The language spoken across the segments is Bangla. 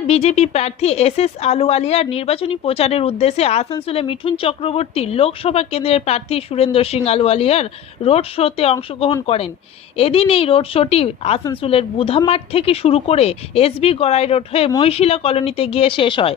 শনিবার বিজেপি প্রার্থী এস এস আলুওয়ালিয়ার নির্বাচনী প্রচারের উদ্দেশ্যে আসানসোলে মিঠুন চক্রবর্তী লোকসভা কেন্দ্রের প্রার্থী সুরেন্দ্র সিং আলুওয়ালিয়ার রোড শোতে অংশগ্রহণ করেন। এদিন এই রোড শোটি আসানসোলের বুধামাঠ থেকে শুরু করে এসবি গড়াই রোড হয়ে মহিশিলা কলোনিতে গিয়ে শেষ হয়।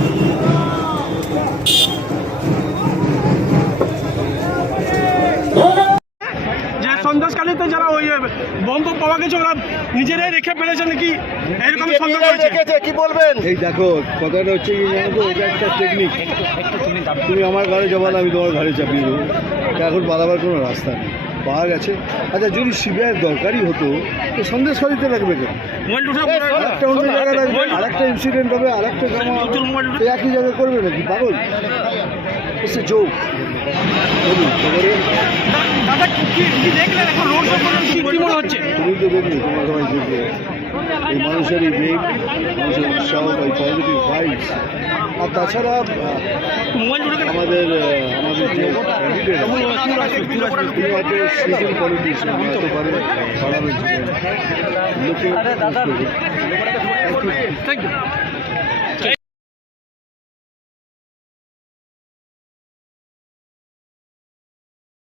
সন্দেশকালীতে যারা ওই বম্ব পাওয়া গেছে ওরা নিজেরাই রেখে ফেলেছে নাকি? এরকম সন্দেহ হয়েছে কি বলবেন? এই দেখো কথাটা হচ্ছে এটা একটা টেকনিক তুমি আমার ঘরে জমালে আমি তোমার ঘরে চাপিয়ে দেবো। এখন পালাবার কোনো রাস্তা নেই। পাওয়া গেছে। আচ্ছা যদি সিবিআইয়ের দরকারই হতো তো সন্দেশ খালিতে লাগবে কেন? মোবাইল আরেকটা অন্য জায়গায় রাখবে আরেকটা ইনসিডেন্ট হবে আরেকটা জমা একই জায়গায় করবে নাকি? পাগল? এসে যোগ বলুন দাদা কি কি দেখলেন এখন রোড শো করলেন কি কি মনে হচ্ছে তুমি তো দেখলে তোমার সবাই দেখবে এই মানুষের এই বেগ মানুষের উৎসাহ এই পজিটিভ ভাইবস আর তাছাড়া আমাদের আমাদের যে তিনি হয়তো সিজন পলিটিশিয়ান হতে পারে পার্লামেন্ট লোকে থ্যাংক ইউ